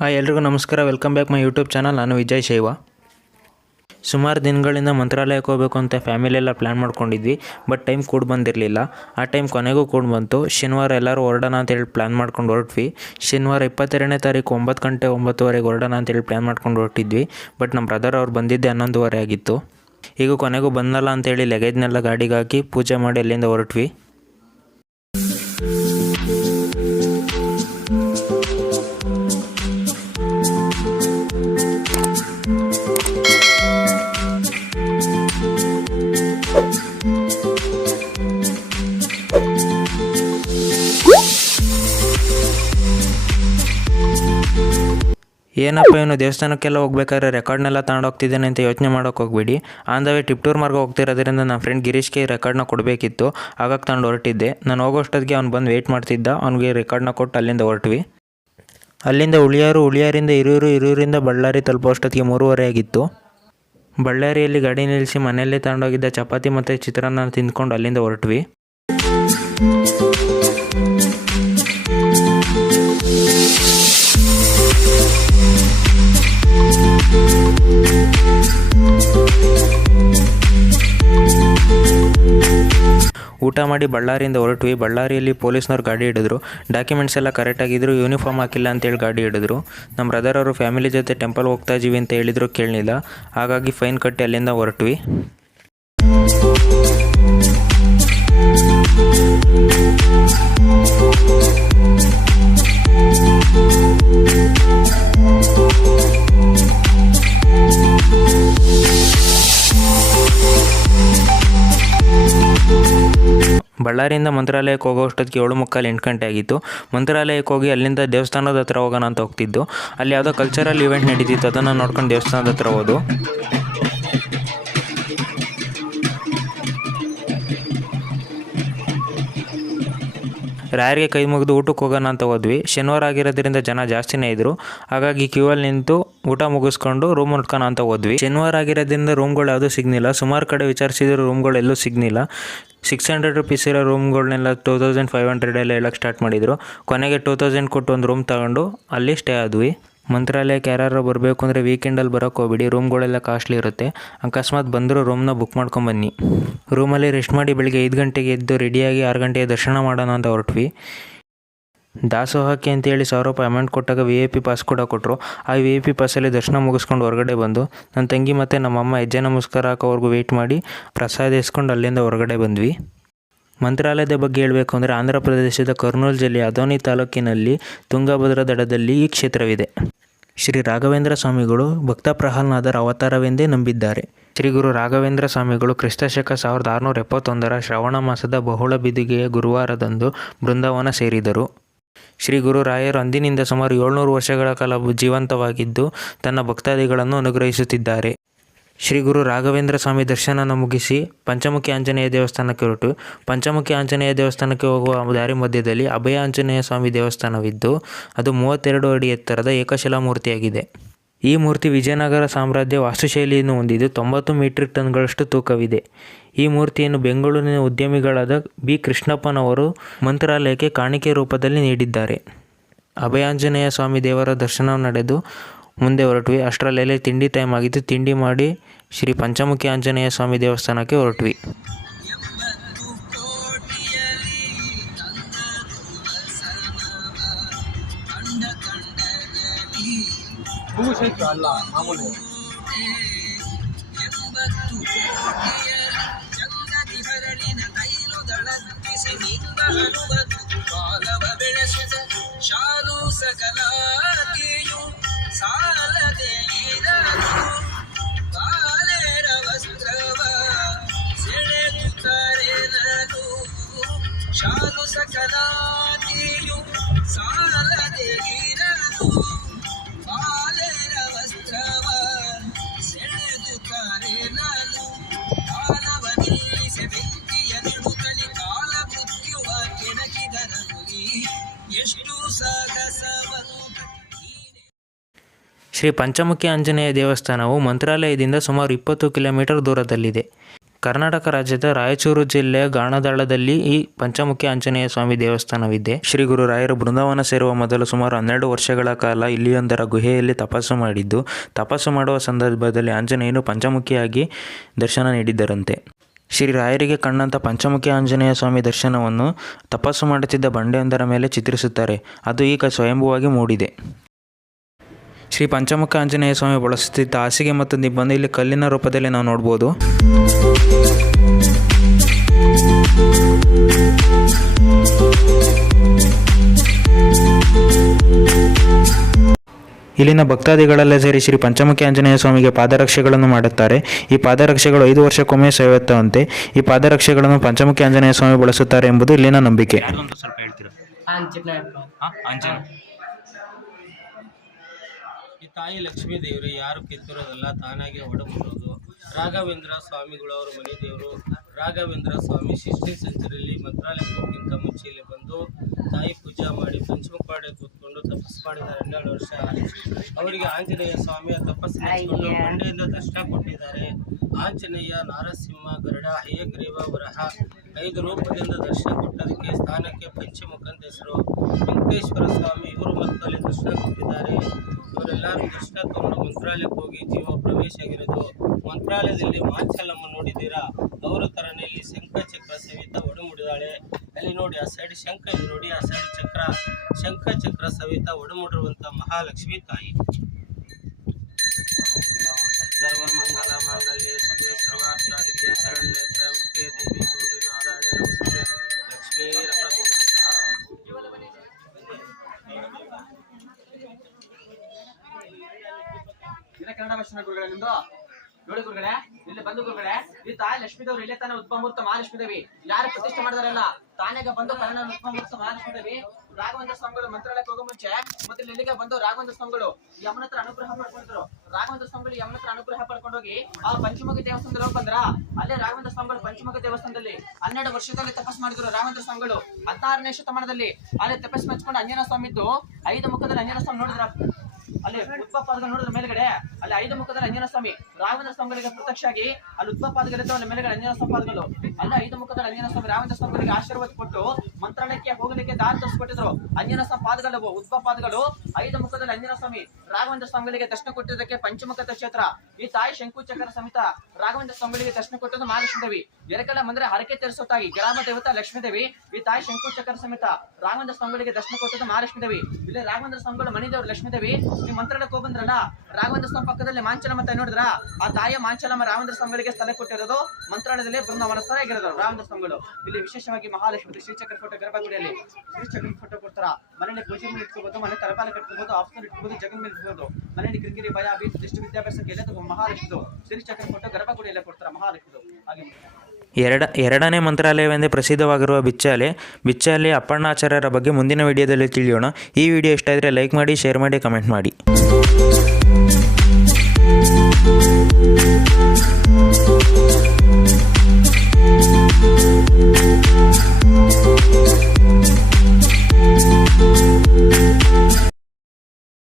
Hi ಎಲ್ರಿಗೂ ನಮಸ್ಕಾರ. Welcome back my YouTube channel. ನಾನು ವಿಜಯ್ ಶೈವ. ಸುಮಾರು ದಿನಗಳಿಂದ ಮಂತ್ರಾಲಯಕ್ಕೆ ಹೋಗಬೇಕು ಅಂತ ಫ್ಯಾಮಿಲಿಯೆಲ್ಲ ಪ್ಲ್ಯಾನ್ ಮಾಡ್ಕೊಂಡಿದ್ವಿ. ಬಟ್ ಟೈಮ್ ಕೂಡ ಬಂದಿರಲಿಲ್ಲ. ಆ ಟೈಮ್ ಕೊನೆಗೂ ಕೂಡ ಬಂತು. ಶನಿವಾರ ಎಲ್ಲರೂ ಹೊರಡೋಣ ಅಂತೇಳಿ ಪ್ಲ್ಯಾನ್ ಮಾಡ್ಕೊಂಡು ಹೊರಟ್ವಿ. ಶನಿವಾರ 22ನೇ ತಾರೀಕು 9 ಗಂಟೆ 9:30 ಹೊರಡೋಣ ಅಂತೇಳಿ ಪ್ಲ್ಯಾನ್ ಮಾಡ್ಕೊಂಡು ಹೊರಟಿದ್ವಿ. ಬಟ್ ನಮ್ಮ ಬ್ರದರ್ ಅವ್ರು ಬಂದಿದ್ದೆ 11:30 ಆಗಿತ್ತು. ಈಗ ಕೊನೆಗೂ ಬಂದಲ್ಲ ಅಂತೇಳಿ ಲಗೇಜ್ನೆಲ್ಲ ಗಾಡಿಗೆ ಹಾಕಿ ಪೂಜೆ ಮಾಡಿ ಅಲ್ಲಿಂದ ಹೊರಟ್ವಿ. ಏನಪ್ಪ ಏನು ದೇವಸ್ಥಾನಕ್ಕೆಲ್ಲ ಹೋಗ್ಬೇಕಾದ್ರೆ ರೆಕಾರ್ಡ್ನೆಲ್ಲ ತಗೊಂಡೋಗ್ತಿದ್ದೇನೆ ಅಂತ ಯೋಚನೆ ಮಾಡೋಕೆ ಹೋಗ್ಬೇಡಿ. ಆನ್ ದ ವೇ ಟಿಪ್ಟೂರ್ ಮಾರ್ಗ ಹೋಗ್ತಿರೋದ್ರಿಂದ ನನ್ನ ಫ್ರೆಂಡ್ ಗಿರೀಶ್ಗೆ ರೆಕಾರ್ಡ್ನ ಕೊಡಬೇಕಿತ್ತು. ಹಾಗಾಗಿ ತಗೊಂಡು ಹೊರಟಿದ್ದೆ. ನಾನು ಹೋಗೋಷ್ಟೊತ್ತಿಗೆ ಅವ್ನು ಬಂದು ವೆಯ್ಟ್ ಮಾಡ್ತಿದ್ದ. ಅವ್ನಿಗೆ ರೆಕಾರ್ಡ್ನ ಕೊಟ್ಟು ಅಲ್ಲಿಂದ ಹೊರಟ್ವಿ. ಅಲ್ಲಿಂದ ಉಳಿಯಾರಿಂದ ಹಿರಿಯೂರಿಂದ ಬಳ್ಳಾರಿ ತಲುಪೋಷ್ಟೊತ್ತಿಗೆ 3:30 ಆಗಿತ್ತು. ಬಳ್ಳಾರಿಯಲ್ಲಿ ಗಾಡಿ ನಿಲ್ಲಿಸಿ ಮನೆಯಲ್ಲೇ ತಗೊಂಡೋಗಿದ್ದ ಚಪಾತಿ ಮತ್ತು ಚಿತ್ರಾನ್ನ ತಿಂದ್ಕೊಂಡು ಅಲ್ಲಿಂದ ಹೊರಟ್ವಿ. ಊಟ ಮಾಡಿ ಬಳ್ಳಾರಿಯಿಂದ ಹೊರಟ್ವಿ. ಬಳ್ಳಾರಿಯಲ್ಲಿ ಪೊಲೀಸ್ನವ್ರು ಗಾಡಿ ಹಿಡಿದ್ರು. ಡಾಕ್ಯುಮೆಂಟ್ಸ್ ಎಲ್ಲ ಕರೆಕ್ಟಾಗಿದ್ರು. ಯೂನಿಫಾರ್ಮ್ ಹಾಕಿಲ್ಲ ಅಂತೇಳಿ ಗಾಡಿ ಹಿಡಿದ್ರು. ನಮ್ಮ ಬ್ರದರ್ ಅವರು ಫ್ಯಾಮಿಲಿ ಜೊತೆ ಟೆಂಪಲ್ ಹೋಗ್ತಾ ಇದ್ದೀವಿ ಅಂತ ಹೇಳಿದ್ರು, ಕೇಳಲಿಲ್ಲ. ಹಾಗಾಗಿ ಫೈನ್ ಕಟ್ಟಿ ಅಲ್ಲಿಂದ ಹೊರಟ್ವಿ. ಬಳ್ಳಾರಿಯಿಂದ ಮಂತ್ರಾಲಯಕ್ಕೆ ಹೋಗೋಷ್ಟೊತ್ತಿಗೆ 7:45 8 ಗಂಟೆ ಆಗಿತ್ತು. ಮಂತ್ರಾಲಯಕ್ಕೆ ಹೋಗಿ ಅಲ್ಲಿಂದ ದೇವಸ್ಥಾನದ ಹತ್ರ ಹೋಗೋಣ ಅಂತ ಹೋಗ್ತಿದ್ದು. ಅಲ್ಲಿ ಯಾವುದೋ ಕಲ್ಚರಲ್ ಇವೆಂಟ್ ನಡೀತಿತ್ತು. ಅದನ್ನು ನೋಡ್ಕೊಂಡು ದೇವಸ್ಥಾನದ ಹತ್ರ ಹೋದು. ರಾಯರಿಗೆ ಕೈ ಮುಗಿದು ಊಟಕ್ಕೆ ಹೋಗೋಣ ಅಂತ ಹೋದ್ವಿ. ಶನಿವಾರ ಆಗಿರೋದ್ರಿಂದ ಜನ ಜಾಸ್ತಿನೇ ಇದ್ದರು. ಹಾಗಾಗಿ ಕ್ಯೂವಲ್ಲಿ ನಿಂತು ಊಟ ಮುಗಿಸ್ಕೊಂಡು ರೂಮ್ ಹುಡ್ಕೋಣ ಅಂತ ಹೋದ್ವಿ. ಶನಿವಾರ ಆಗಿರೋದ್ರಿಂದ ರೂಮ್ಗಳು ಯಾವುದೂ ಸಿಗ್ನಿಲ್ಲ. ಸುಮಾರು ಕಡೆ ವಿಚಾರಿಸಿದ್ರು ರೂಮ್ಗಳು ಎಲ್ಲೂ ಸಿಗ್ನಿಲ್ಲ. 600 ರೂಪೀಸ್ ಇರೋ ರೂಮ್ಗಳನ್ನೆಲ್ಲ 2500 ಎಲ್ಲ ಹೇಳೋಕ್ಕೆ ಸ್ಟಾರ್ಟ್ ಮಾಡಿದರು. ಕೊನೆಗೆ 2000 ಕೊಟ್ಟು ಒಂದು ರೂಮ್ ತಗೊಂಡು ಅಲ್ಲಿ ಸ್ಟೇ ಆದ್ವಿ. ಮಂತ್ರಾಲಯಕ್ಕೆ ಯಾರು ಬರಬೇಕು ಅಂದರೆ ವೀಕೆಂಡಲ್ಲಿ ಬರೋಕ್ಕೆ ಹೋಗ್ಬಿಡಿ. ರೂಮ್ಗಳೆಲ್ಲ ಕಾಸ್ಟ್ಲಿ ಇರುತ್ತೆ. ಅಕಸ್ಮಾತ್ ಬಂದರೂ ರೂಮ್ನ ಬುಕ್ ಮಾಡ್ಕೊಂಬನ್ನಿ. ರೂಮಲ್ಲಿ ರೆಸ್ಟ್ ಮಾಡಿ ಬೆಳಿಗ್ಗೆ 5 ಗಂಟೆಗೆ ಎದ್ದು ರೆಡಿಯಾಗಿ 6 ಗಂಟೆಗೆ ದರ್ಶನ ಮಾಡೋಣ ಅಂತ ಹೊರಟ್ವಿ. ದಾಸೋಹಕ್ಕೆ ಅಂತೇಳಿ 1000 ರೂಪಾಯಿ ಅಮೌಂಟ್ ಕೊಟ್ಟಾಗ VIP ಪಾಸ್ ಕೂಡ ಕೊಟ್ಟರು. ಆ VIP ಪಾಸಲ್ಲಿ ದರ್ಶನ ಮುಗಿಸ್ಕೊಂಡು ಹೊರಗಡೆ ಬಂದು ನನ್ನ ತಂಗಿ ಮತ್ತು ನಮ್ಮಮ್ಮ ಹೆಜ್ಜೆ ನಮಸ್ಕಾರ ಹಾಕೋವರೆಗೂ ವೆಯ್ಟ್ ಮಾಡಿ ಪ್ರಸಾದ ಇಸ್ಕೊಂಡು ಅಲ್ಲಿಂದ ಹೊರಗಡೆ ಬಂದ್ವಿ. ಮಂತ್ರಾಲಯದ ಬಗ್ಗೆ ಹೇಳಬೇಕು ಅಂದರೆ ಆಂಧ್ರ ಪ್ರದೇಶದ ಕರ್ನೂಲ್ ಜಿಲ್ಲೆಯ ಅದೋನಿ ತಾಲೂಕಿನಲ್ಲಿ ತುಂಗಭದ್ರಾ ದಡದಲ್ಲಿ ಈ ಕ್ಷೇತ್ರವಿದೆ. ಶ್ರೀ ರಾಘವೇಂದ್ರ ಸ್ವಾಮಿಗಳು ಭಕ್ತ ಪ್ರಹ್ಲಾದರ ಅವತಾರವೆಂದೇ ನಂಬಿದ್ದಾರೆ. ಶ್ರೀ ಗುರು ರಾಘವೇಂದ್ರ ಸ್ವಾಮಿಗಳು ಕ್ರಿಸ್ತಶಕ 1671 ಶ್ರವಣ ಮಾಸದ ಬಹುಳ ಬಿದಿಗೆಯ ಗುರುವಾರದಂದು ಬೃಂದಾವನ ಸೇರಿದರು. ಶ್ರೀ ಗುರು ರಾಯರು ಅಂದಿನಿಂದ ಸುಮಾರು 700 ವರ್ಷಗಳ ಕಾಲ ಜೀವಂತವಾಗಿದ್ದು ತನ್ನ ಭಕ್ತಾದಿಗಳನ್ನು ಅನುಗ್ರಹಿಸುತ್ತಿದ್ದಾರೆ. ಶ್ರೀ ಗುರು ರಾಘವೇಂದ್ರ ಸ್ವಾಮಿ ದರ್ಶನ ಮುಗಿಸಿ ಪಂಚಮುಖಿ ಆಂಜನೇಯ ದೇವಸ್ಥಾನಕ್ಕೆ ಹೊರಟು. ಪಂಚಮುಖಿ ಆಂಜನೇಯ ದೇವಸ್ಥಾನಕ್ಕೆ ಹೋಗುವ ದಾರಿ ಮಧ್ಯದಲ್ಲಿ ಅಭಯ ಆಂಜನೇಯ ಸ್ವಾಮಿ ದೇವಸ್ಥಾನವಿದ್ದು ಅದು 32 ಅಡಿ ಎತ್ತರದ ಏಕಶಿಲಾ ಮೂರ್ತಿಯಾಗಿದೆ. ಈ ಮೂರ್ತಿ ವಿಜಯನಗರ ಸಾಮ್ರಾಜ್ಯ ವಾಸ್ತುಶೈಲಿಯನ್ನು ಹೊಂದಿದ್ದು 90 ಮೆಟ್ರಿಕ್ ಟನ್ಗಳಷ್ಟು ತೂಕವಿದೆ. ಈ ಮೂರ್ತಿಯನ್ನು ಬೆಂಗಳೂರಿನ ಉದ್ಯಮಿಗಳಾದ ಬಿ ಕೃಷ್ಣಪ್ಪನವರು ಮಂತ್ರಾಲಯಕ್ಕೆ ಕಾಣಿಕೆ ರೂಪದಲ್ಲಿ ನೀಡಿದ್ದಾರೆ. ಅಭಯಾಂಜನೇಯ ಸ್ವಾಮಿ ದೇವರ ದರ್ಶನ ನಡೆದು ಮುಂದೆ ಹೊರಟ್ವಿ. ಅಷ್ಟರಲ್ಲೆಲ್ಲ ತಿಂಡಿ ಟೈಮ್ ಆಗಿತ್ತು. ತಿಂಡಿ ಮಾಡಿ ಶ್ರೀ ಪಂಚಮುಖಿ ಆಂಜನೇಯ ಸ್ವಾಮಿ ದೇವಸ್ಥಾನಕ್ಕೆ ಹೊರಟ್ವಿ. ಶಾಲು ಸಕಲಾತಿಯು ಸಾಲದೆ ಇರದು ಬಾಲೆರ ವಸ್ತ್ರವ ಸೆಳೆದುತ್ತಾರೆ ನಾನು ಕಾಲವ ನಿಲ್ಲಿಸಿ ಬೆಂಕಿಯ ನೆಡುತ್ತಲಿ ಕಾಲ ಮೃತ್ಯುವ ಕೆಣಕಿದರಲ್ಲಿ ಎಷ್ಟು ಸಾಹಸವನ್ನು. ಶ್ರೀ ಪಂಚಮುಖಿ ಆಂಜನೇಯ ದೇವಸ್ಥಾನವು ಮಂತ್ರಾಲಯದಿಂದ ಸುಮಾರು 20 ಕಿಲೋಮೀಟರ್ ದೂರದಲ್ಲಿದೆ. ಕರ್ನಾಟಕ ರಾಜ್ಯದ ರಾಯಚೂರು ಜಿಲ್ಲೆಯ ಗಾಣದಾಳದಲ್ಲಿ ಈ ಪಂಚಮುಖಿ ಆಂಜನೇಯ ಸ್ವಾಮಿ ದೇವಸ್ಥಾನವಿದೆ. ಶ್ರೀ ಗುರು ರಾಯರು ಬೃಂದಾವನ ಸೇರುವ ಮೊದಲು ಸುಮಾರು 12 ವರ್ಷಗಳ ಕಾಲ ಇಲ್ಲಿಯೊಂದರ ಗುಹೆಯಲ್ಲಿ ತಪಸ್ಸು ಮಾಡಿದ್ದು, ತಪಸ್ಸು ಮಾಡುವ ಸಂದರ್ಭದಲ್ಲಿ ಆಂಜನೇಯನು ಪಂಚಮುಖಿಯಾಗಿ ದರ್ಶನ ನೀಡಿದ್ದರಂತೆ. ಶ್ರೀ ರಾಯರಿಗೆ ಕಂಡಂಥ ಪಂಚಮುಖಿ ಆಂಜನೇಯ ಸ್ವಾಮಿ ದರ್ಶನವನ್ನು ತಪಸ್ಸು ಮಾಡುತ್ತಿದ್ದ ಬಂಡೆಯೊಂದರ ಮೇಲೆ ಚಿತ್ರಿಸುತ್ತಾರೆ. ಅದು ಈಗ ಸ್ವಯಂಭೂವಾಗಿ ಮೂಡಿದೆ. ಶ್ರೀ ಪಂಚಮುಖ ಆಂಜನೇಯ ಸ್ವಾಮಿ ಬಳಸುತ್ತಿದ್ದ ಹಾಸಿಗೆ ಮತ್ತು ದಿಬ್ಬನ್ನು ಇಲ್ಲಿ ಕಲ್ಲಿನ ರೂಪದಲ್ಲಿ ನಾವು ನೋಡ್ಬೋದು. ಇಲ್ಲಿನ ಭಕ್ತಾದಿಗಳೆಲ್ಲ ಸೇರಿ ಶ್ರೀ ಪಂಚಮುಖಿ ಆಂಜನೇಯ ಸ್ವಾಮಿಗೆ ಪಾದರಕ್ಷೆಗಳನ್ನು ಮಾಡುತ್ತಾರೆ. ಈ ಪಾದರಕ್ಷೆಗಳು 5 ವರ್ಷಕ್ಕೊಮ್ಮೆ ಸೇರುತ್ತವಂತೆ. ಈ ಪಾದರಕ್ಷೆಗಳನ್ನು ಪಂಚಮುಖಿ ಆಂಜನೇಯ ಸ್ವಾಮಿ ಬಳಸುತ್ತಾರೆ ಎಂಬುದು ಇಲ್ಲಿನ ನಂಬಿಕೆ. ಈ ತಾಯಿ ಲಕ್ಷ್ಮೀ ದೇವರು ಯಾರು ಕಿತ್ತಿರೋದಲ್ಲ, ತಾನಾಗೆ ಒಡಮುಟ್ಟೋದು. ರಾಘವೇಂದ್ರ ಸ್ವಾಮಿಗಳು ಅವರ ಮನೆ ದೇವರು. ರಾಘವೇಂದ್ರ ಸ್ವಾಮಿ 16th ಸೆಂಚುರಿಯಲ್ಲಿ ಮಂತ್ರಾಲಯಕ್ಕಿಂತ ಮುಂಚೆ ಇಲ್ಲಿ ಬಂದು ತಾಯಿ ಪೂಜಾ ಮಾಡಿ ಪಂಚಮುಖವಾಡೆ ಕೂತ್ಕೊಂಡು ತಪಸ್ಸು ಮಾಡಿದ್ದಾರೆ. 12 ವರ್ಷ ಅವರಿಗೆ ಆಂಜನೇಯ ಸ್ವಾಮಿಯ ತಪಸ್ಸು ಮಾಡಿಕೊಂಡು ಬಂಡೆಯಿಂದ ದರ್ಶನ ಕೊಟ್ಟಿದ್ದಾರೆ. ಆಂಜನೇಯ, ನಾರಸಿಂಹ, ಗರುಡ, ಹಯಗ್ರೀವ, ವರಹ 5 ರೂಪದಿಂದ ದರ್ಶನ ಕೊಟ್ಟದಕ್ಕೆ ಸ್ಥಾನಕ್ಕೆ ಪಂಚಮುಖ ಅಂತ ಹೆಸರು. ವೆಂಕಟೇಶ್ವರ ಸ್ವಾಮಿ ಇವರು ಮತ್ತು ಅಲ್ಲಿ ದರ್ಶನ ಕೊಟ್ಟಿದ್ದಾರೆ. ಇವರೆಲ್ಲರೂ ದರ್ಶನ ತಗೊಂಡು ಮಂತ್ರಾಲಯಕ್ಕೆ ಹೋಗಿ ಜೀವ ಪ್ರವೇಶ ಆಗಿರೋದು. ಮಂತ್ರಾಲಯದಲ್ಲಿ ಮಾಂಚಲಮ್ಮ ನೋಡಿದ್ದೀರಾ? ಅವರ ತರನೇ ಇಲ್ಲಿ ಶಂಖ ಚಕ್ರ ಸಹಿತ ಒಡಮುಡಿದಾಳೆ. ಅಲ್ಲಿ ನೋಡಿ, ಆ ಸೈಡ್ ಶಂಖ ಇದೆ ನೋಡಿ, ಆ ಸೈಡ್ ಚಕ್ರ, ಶಂಖ ಚಕ್ರ ಸಹಿತ ಒಡಮುಡಿರುವಂತ ಮಹಾಲಕ್ಷ್ಮಿ ತಾಯಿ. ಸರ್ವಮಂಗಲ ಮಾಂಗಲ್ಯೆ ಶಿವೆ ಸರ್ವಾರ್ಥಸಾಧಿಕೆ ಶರಣ್ಯೆ ತ್ರ್ಯಂಬಕೆ ದೇವಿ ಗೌರಿ ನಾರಾಯಣಿ ನಮಸ್ತೆ. ಲಕ್ಷ್ಮೀ ರಮಣ ಕನ್ನಡ ಭಾಷಣ ಗುರುಗಳೇ ನಿಮ್ದು ನೋಡಿ ಗುರುಗಳೇ, ಇಲ್ಲಿ ಬಂದು ಗುರುಗಳೇ, ಈ ತಾಯಿ ಲಕ್ಷ್ಮೀ ದೇವರು ಇಲ್ಲೇ ತಾನೇ ಉದ್ಭವಮೂರ್ತ ಮಹಾಲಕ್ಷ್ಮೀ ದೇವಿ ಯಾರು ಪ್ರತಿಷ್ಠೆ ಮಾಡಿದಾರಲ್ಲ, ತಾನೇಗ ಬಂದು ಕನ್ನಡ ಉದ್ಭವಮೂರ್ತ ಮಹಾಲಕ್ಷ್ಮೀ ದೇವಿ. ರಾಘವೇಂದ್ರ ಸ್ವಾಮಿಗಳು ಮಂತ್ರಾಲಯಕ್ಕೆ ಹೋಗೋ ಮುಂಚೆ ಮತ್ತೆ ಇಲ್ಲಿಗೆ ಬಂದು ರಾಘವೇಂದ್ರ ಸ್ವಾಮಿಗಳು ಯಮನ ಹತ್ರ ಅನುಗ್ರಹ ಪಡ್ಕೊಂಡಿದ್ರು. ರಾಘವೇಂದ್ರ ಸ್ವಾಮಿಗಳು ಯಮನ ಹತ್ರ ಅನುಗ್ರಹ ಪಡ್ಕೊಂಡೋಗಿ ಆ ಪಂಚಮುಖಿ ದೇವಸ್ಥಾನದಲ್ಲಿ ಹೋಗಿ ಬಂದ್ರ. ಅಲ್ಲೇ ರಾಘವೇಂದ್ರ ಸ್ವಾಮಿಗಳು ಪಂಚಮುಖಿ ದೇವಸ್ಥಾನದಲ್ಲಿ 12 ವರ್ಷದಲ್ಲಿ ತಪಸ್ ಮಾಡಿದ್ರು. ರಾಘವೇಂದ್ರ ಸ್ವಾಮಿಗಳು 16ನೇ ಶತಮಾನದಲ್ಲಿ ಅಲ್ಲಿ ತಪಸ್ ಮೆಚ್ಕೊಂಡು ಅಂಜನೇಯ ಸ್ವಾಮಿ ಇದ್ದು 5 ಮುಖದಲ್ಲಿ ಅಂಜನೇಯ ಸ್ವಾಮಿ ನೋಡಿದ್ರ. ಅಲ್ಲಿ ಉದ್ಭವಪಾದಗಳು ನೋಡಿದ್ರೆ ಮೇಲ್ಗಡೆ ಅಲ್ಲಿ 5 ಮುಖದಲ್ಲಿ ಅಂಜನೇಯ ಸ್ವಾಮಿ ರಾಘವೇಂದ್ರ ಸ್ವಾಮಿಗಳಿಗೆ ಪ್ರತ್ಯಕ್ಷ ಆಗಿ ಅಲ್ಲಿ ಉದ್ಭವಪಾದಗಳಿದ್ದು ಅಲ್ಲಿ ಮೇಲ್ಗಡೆ ಅಂಜನೇಯ ಸ್ವಾಮಿ ಪಾದಗಳು. ಅಲ್ಲಿ 5 ಮುಖದಲ್ಲಿ ಅಂಜನೇಯ ಸ್ವಾಮಿ ರಾಘವೇಂದ್ರ ಸ್ವಾಮಿಗಳಿಗೆ ಆಶೀರ್ವಾದ ಕೊಟ್ಟು ಮಂತ್ರಾಲಯಕ್ಕೆ ಹೋಗಲಿಕ್ಕೆ ದಾರಿ ತೋರಿಸ್ಕೊಟ್ಟಿದ್ರು. ಅಂಜನೇಯ ಸ್ವಾಮಿ ಪಾದಗಳು ಉದ್ಭವಪಾದಗಳು 5 ಮುಖದಲ್ಲಿ ಅಂಜನೇಯ ಸ್ವಾಮಿ ರಾಘವೇಂದ್ರ ಸ್ವಾಮಿಗಳಿಗೆ ದರ್ಶನ ಕೊಟ್ಟಿದ್ದಕ್ಕೆ ಪಂಚಮುಖ ಕ್ಷೇತ್ರ. ಈ ತಾಯಿ ಶಂಕು ಚಕ್ರ ಸಮೇತ ರಾಘವೇಂದ್ರ ಸ್ವಾಮಿಗಳಿಗೆ ದರ್ಶನ ಕೊಟ್ಟದ್ದು ಮಹಾಲಕ್ಷ್ಮೀ ದೇವಿ. ಎರಕಲ್ಲ ಬಂದ್ರೆ ಹರಕೆ ತೀರಿಸೋ ತಾಯಿ ಗ್ರಾಮ ದೇವತಾ ಲಕ್ಷ್ಮೀ ದೇವಿ. ಈ ತಾಯಿ ಶಂಕು ಚಕ್ರ ಸಮೇತ ರಾಘವೇಂದ್ರ ಸ್ವಾಮಿಗಳಿಗೆ ದರ್ಶನ ಕೊಟ್ಟದ್ದು ಮಹಾಲಕ್ಷ್ಮೀ ದೇವಿ. ಇಲ್ಲಿ ರಾಘವೇಂದ್ರ ಸ್ವಾಮಿಗಳು ಮನೆ ದೇವರು ಲಕ್ಷ್ಮೀ ದೇವಿ. ನೀವು ಮಂತ್ರಾಲಯಕ್ಕೆ ಹೋಗಿ ಬಂದ್ರಲ್ಲ, ರಾಘವೇಂದ್ರ ಸ್ವಾಮಿ ಪಕ್ಕದಲ್ಲಿ ಮಾಂಚಲಮ್ಮ ತಾಯಿ ನೋಡಿದ್ರ, ಆ ತಾಯಿಯ ಮಾಂಚಲಮ್ಮ ರಾಘವೇಂದ್ರ ಸ್ವಾಮಿಗಳಿಗೆ ಸ್ಥಳ ಕೊಟ್ಟಿರೋದು ಮಂತ್ರಾಲಯದಲ್ಲಿ ಬೃಂದಾವನ ಸ್ಥಳ ಆಗಿರೋದು ರಾಘವೇಂದ್ರ ಸ್ವಾಮಿಗಳು. ಇಲ್ಲಿ ವಿಶೇಷವಾಗಿ ಮಹಾಲಕ್ಷ್ಮಿ ಶ್ರೀಚಕ್ರ ಫೋಟೋ ಗರ್ಭಗುಡಿಯಲ್ಲಿ ಶ್ರೀಚಕ್ರ ಫೋಟೋ ಕೊಡ್ತಾರ. ಮನೆಯಲ್ಲಿ ಪೂಜೆ ಮೇಲೆ ಇಟ್ಕೋಬಹುದು, ಮನೆ ತರಪಾಲ ಕಟ್ಕೋಬಹುದು, ಆಫ್ಟರ್ ಇಟ್ಕೋಬಹುದು, ಜಗನ್ ಮೇಲೆ ಇಟ್ಕೋಬಹುದು. ಮನೆಯಲ್ಲಿ ಕಿರಿಕಿರಿ ಭಯ ಬೀಚ್ ದೃಷ್ಟಿ ವಿದ್ಯಾಭ್ಯಾಸಕ್ಕೆ ಎಲ್ಲ ಮಹಾಲಕ್ಷ್ಮಿದು ಶ್ರೀಚಕ್ರ ಫೋಟೋ ಗರ್ಭಗುಡಿಯಲ್ಲೇ ಕೊಡ್ತಾರ ಮಹಾಲಕ್ಷ್ಮಿದು. ಹಾಗೆ ಎರಡನೇ ಮಂತ್ರಾಲಯವೆಂದೇ ಪ್ರಸಿದ್ಧವಾಗಿರುವ ಬಿಚ್ಚಾಲಿ ಅಪ್ಪಣ್ಣಾಚಾರ್ಯರ ಬಗ್ಗೆ ಮುಂದಿನ ವಿಡಿಯೋದಲ್ಲಿ ತಿಳಿಯೋಣ. ಈ ವಿಡಿಯೋ ಇಷ್ಟ ಆದರೆ ಲೈಕ್ ಮಾಡಿ, ಶೇರ್ ಮಾಡಿ, ಕಮೆಂಟ್ ಮಾಡಿ.